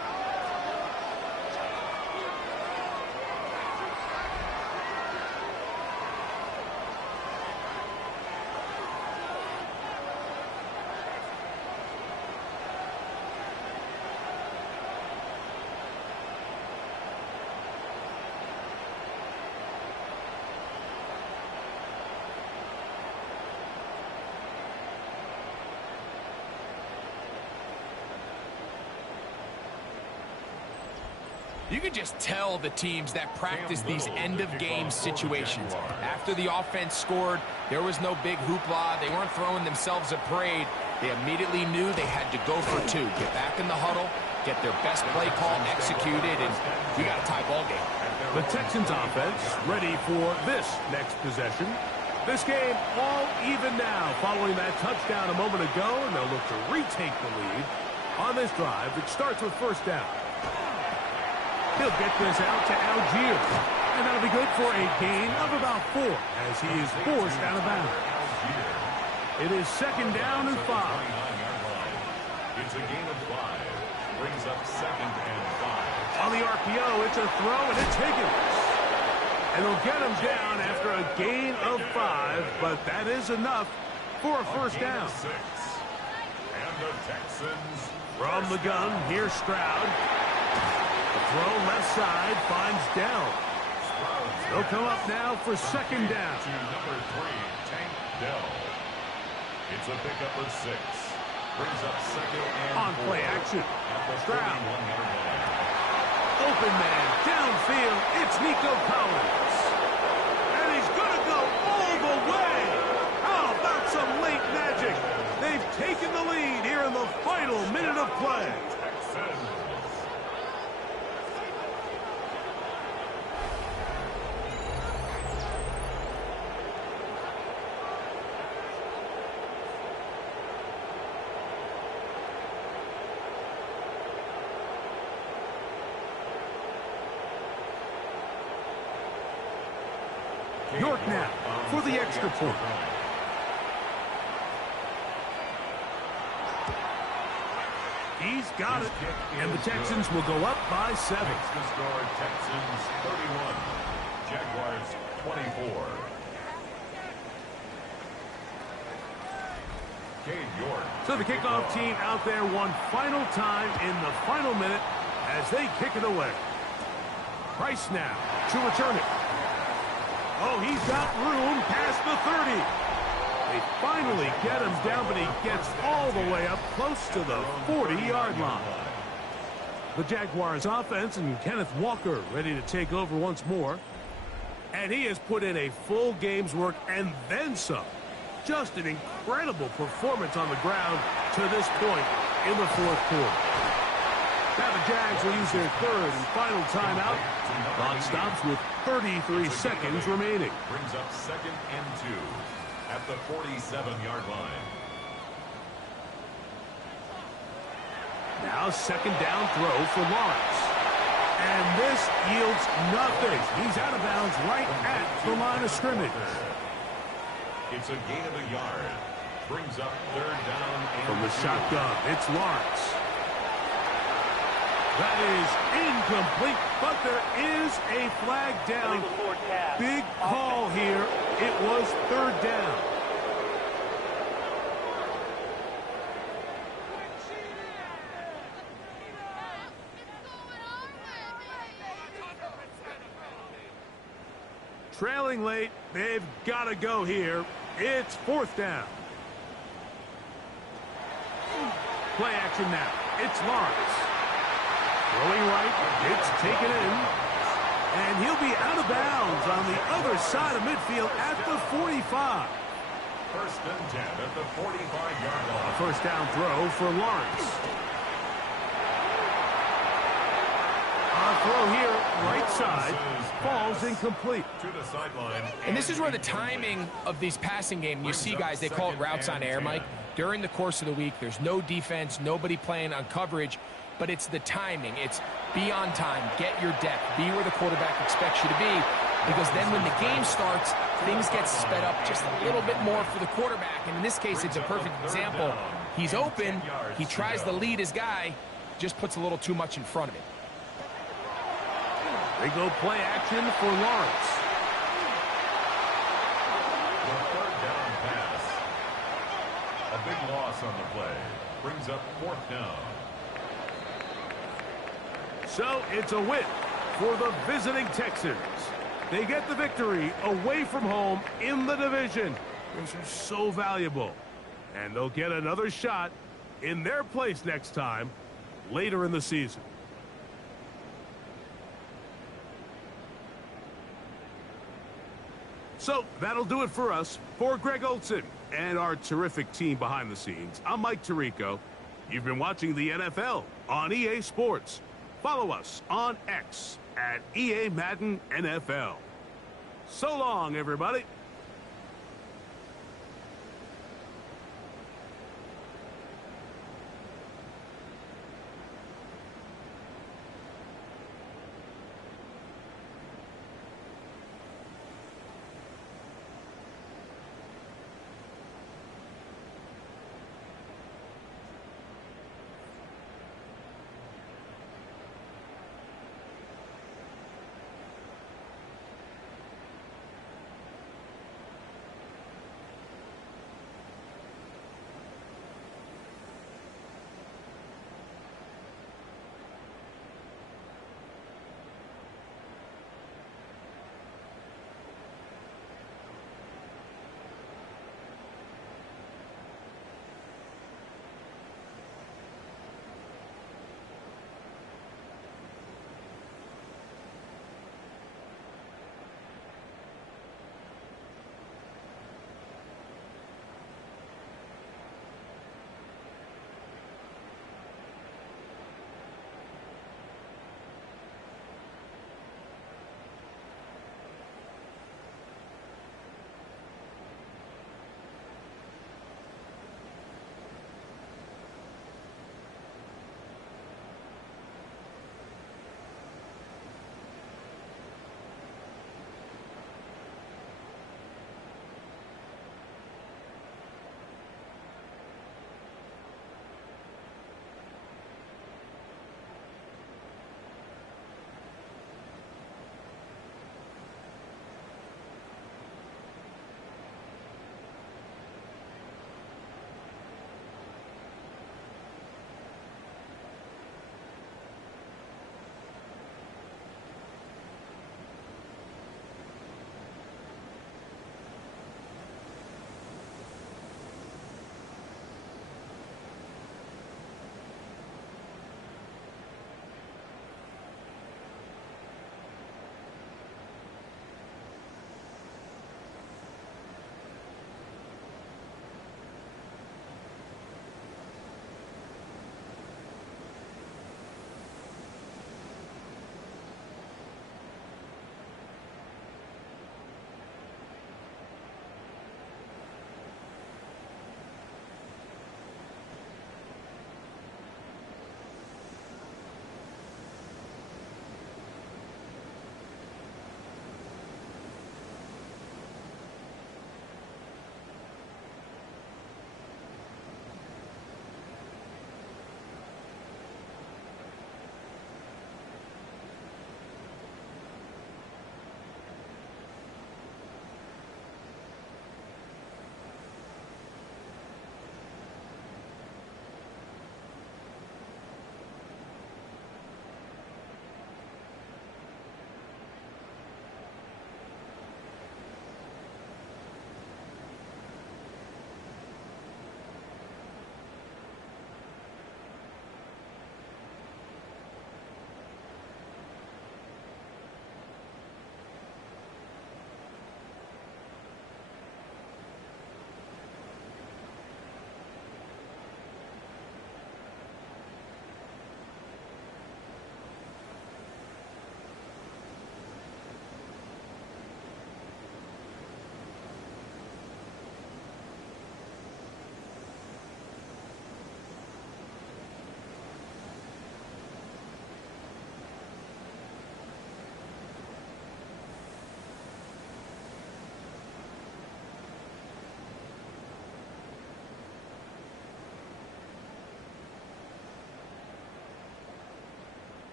You can just tell the teams that practice these end-of-game situations. After the offense scored, there was no big hoopla. They weren't throwing themselves a parade. They immediately knew they had to go for two. Get back in the huddle, get their best play call executed, and we got a tie ball game. The Texans offense ready for this next possession. This game all even now following that touchdown a moment ago, and they'll look to retake the lead on this drive that starts with first down. He'll get this out to Algier, and that'll be good for a gain of about 4 as he is forced out of bounds. It is second down and 5. It's a gain of 5. Brings up second and 5. On the RPO, it's a throw, and it's Higgins. And they'll get him down after a gain of 5, but that is enough for a first down. 6. And the Texans From the gun, here's Stroud. The throw left side finds Dell. They'll come up now for second down. To number 3, Tank Dell. It's a pickup of 6. Brings up second and On 4. play action, Stroud. 31-yard line. Open man, downfield, it's Nico Collins. And he's going to go all the way. How about some late magic? They've taken the lead here in the final minute of play. Texans. York now for the extra point. He's got it, and the Texans will go up by 7. Makes the score Texans 31, Jaguars 24. Cade York. So the kickoff team out there one final time in the final minute as they kick it away. Price now to return it. Oh, he's got room past the 30. They finally get him down, but he gets all the way up close to the 40-yard line. The Jaguars offense and Kenneth Walker ready to take over once more. And he has put in a full game's work and then some. Just an incredible performance on the ground to this point in the fourth quarter. Now the Jags will use their third and final timeout. Clock stops with 33 seconds remaining. Brings up second and 2 at the 47-yard line. Now second down throw for Lawrence. And this yields nothing. He's out of bounds right at the line of scrimmage. It's a gain of a yard. Brings up third down and From the 2. shotgun, it's Lawrence. That is incomplete, but there is a flag down. Illegal forward pass. Big call here. It was third down. Trailing late, they've got to go here. It's fourth down. Play action now. It's Lawrence. Throwing right, it's taken in. And he'll be out of bounds on the other side of midfield at the 45. First and 10 at the 45-yard line. A first down throw for Lawrence. A throw here, right side, falls incomplete. To the sideline. And this is where the timing of these passing game, you see guys, they call it routes on air, Mike. During the course of the week, there's no defense, nobody playing on coverage, but it's the timing. It's be on time, get your depth, be where the quarterback expects you to be, because then when the game starts, things get sped up just a little bit more for the quarterback. And in this case, it's a perfect example. He's open, he tries to lead his guy, just puts a little too much in front of him. They go play action for Lawrence. The third down pass. A big loss on the play. Brings up fourth down. So it's a win for the visiting Texans. They get the victory away from home in the division. Those are so valuable. And they'll get another shot in their place next time later in the season. So that'll do it for us. For Greg Olson and our terrific team behind the scenes, I'm Mike Tirico. You've been watching the NFL on EA Sports. Follow us on X at EA Madden NFL. So long, everybody.